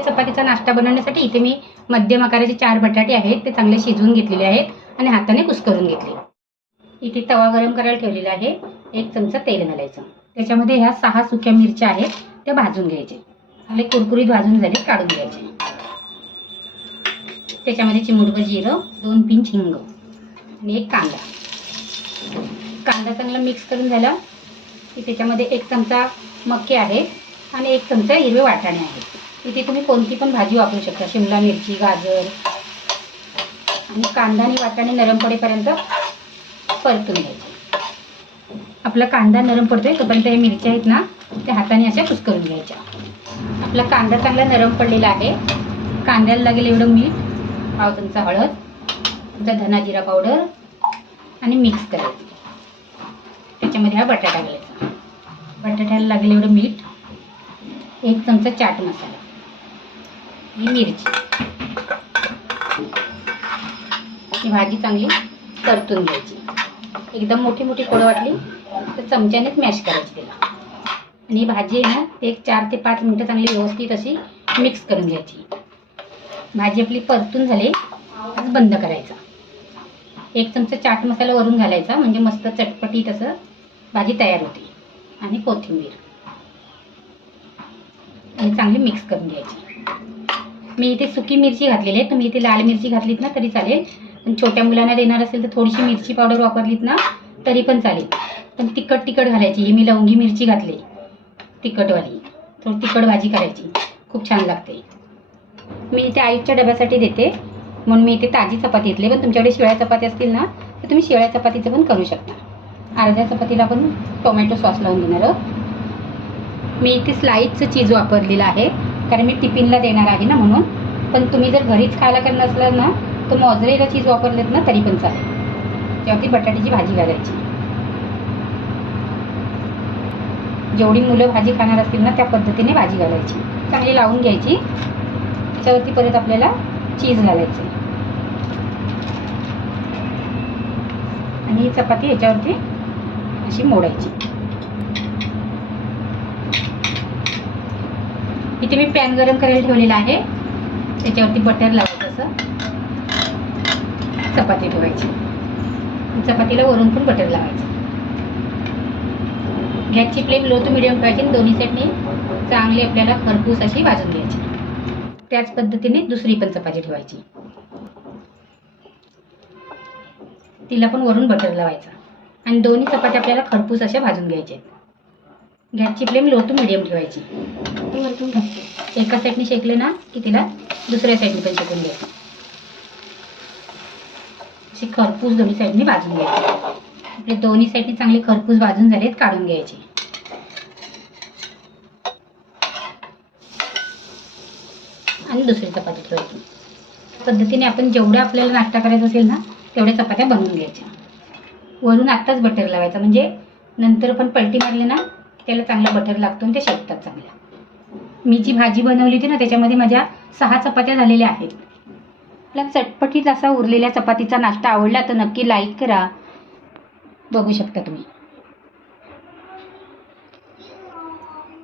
चपातीचा नाश्ता बनवण्यासाठी इथे मी मध्यम आकाराचे चार बटाटे आहेत ते चांगले शिजवून घेतलेले आहेत आणि हाताने कुस्करून घेतले. इथे तवा गरम करायला ठेवलेला आहे एक चमचा तेल घालायचं. त्याच्यामध्ये ह्या सहा सुक्या मिरच्या आहेत त्या भाजून घ्यायचे. चांगले कुरकुरीत भाजून झाले काढून घ्यायचे. त्याच्यामध्ये चिमुटभर जिरं दोन पिंच हिंग आणि एक कांदा. कांदा चांगला मिक्स करून झाला की त्याच्यामध्ये एक चमचा मक्के आहे आणि एक चमचा हिरवे वाटाणे आहेत इथे तुम्ही कोणती पण भाजी वापरू शकता. शिमला मिरची गाजर. आणि कांदा आणि वाटाणे नरम पडेपर्यंत परतून घ्यायचे. आपला कांदा नरम पडतोय तोपर्यंत हे मिरच्या आहेत ना त्या हाताने अशा कुसकरून घ्यायच्या. आपला कांदा चांगला नरम पडलेला आहे. कांद्याला लागेल एवढं मीठ पाव चमचा हळद तुमचा धना जिरा पावडर आणि मिक्स करायचं. त्याच्यामध्ये हा बटाटा घालायचा. बटाट्याला लागेल एवढं मीठ एक चमचा चाट मसाला. आणि मिरची. ही भाजी चांगली परतून घ्यायची. एकदम मोठी मोठी कोड वाटली तर चमच्यानेच मॅश करायची त्याला. आणि ही भाजी आहे ना एक चार ते पाच मिनटं चांगली व्यवस्थित अशी मिक्स करून घ्यायची. भाजी आपली परतून झाली आज बंद करायचा. एक चमचा चाट मसाला वरून घालायचा म्हणजे मस्त चटपटी तसं भाजी तयार होते. आणि कोथिंबीर. आणि चांगली मिक्स करून घ्यायची. मी इथे सुकी मिरची घातलेली आहे. तुम्ही इथे लाल मिरची घातलीत ना तरी चालेल. पण छोट्या मुलांना देणार असेल तर थोडीशी मिरची पावडर वापरलीत ना तरी पण चालेल. पण तिखट तिखट घालायची. ही मी लवंगी मिरची घातली. तिखटवाली. थोडी तिखट भाजी करायची. खूप छान लागते. मी इथे आईच्या डब्यासाठी देते. म्हणून मी इथे ताजी चपाती घेतली. पण तुमच्याकडे शिळ्या चपाती असतील ना तर तुम्ही शिळ्या चपातीचं पण करू शकता. अर्ध्या चपातीला पण टोमॅटो सॉस लावून घेणार आहोत. मी इथे स्लाईसचं चीज वापरलेलं आहे. कारण मी टिफिनला देणार आहे ना म्हणून. पण तुम्ही जर घरीच खायला करणार असलं ना तर मॉझरेला चीज वापरलेत ना तरी पण चालेल. त्यावरती बटाट्याची भाजी घालायची. जेवढी मुलं भाजी खाणार असतील ना त्या पद्धतीने भाजी घालायची. चांगली लावून घ्यायची. त्याच्यावरती परत आपल्याला चीज घालायची. आणि चपाती ह्याच्यावरती अशी मोडायची. इथे मी पॅन गरम करायला ठेवलेला आहे. त्याच्यावरती बटर लावायचं असं चपाती ठेवायची. चपातीला वरून पण बटर लावायचं. गॅसची फ्लेम लो टू मिडियम ठेवायची आणि दोन्ही साईडने चांगली आपल्याला खरपूस अशी भाजून घ्यायची. त्याच पद्धतीने दुसरी पण चपाती ठेवायची. तिला पण वरून बटर लावायचा. आणि दोन्ही चपात्या आपल्याला खरपूस अशा भाजून घ्यायच्या गॅसची फ्लेम लो टू मिडियम ठेवायची. वरतून. एका साईडने शेकले ना की तिला दुसऱ्या साईडने पण शेकून घ्यायचं. अशी खरपूस दोन्ही साईडने भाजून घ्यायची. आपले दोन्ही साईडने चांगले खरपूस भाजून झालेत काढून घ्यायचे. आणि दुसरी चपाती ठेवायची. पद्धतीने आपण जेवढ्या आपल्याला नाश्ता करायचा असेल ना तेवढ्या चपात्या बनवून घ्यायच्या. वरून आत्ताच बटर लावायचं. म्हणजे नंतर पण पलटी मारले ना त्याला चांगला बटर लागतो आणि ते शेकतात चांगलं. मी जी भाजी बनवली होती ना त्याच्यामध्ये माझ्या सहा चपात्या झालेल्या आहेत. आपला चटपटीत असा उरलेल्या चपातीचा नाश्ता आवडला तर नक्की लाईक करा. बघू शकता तुम्ही.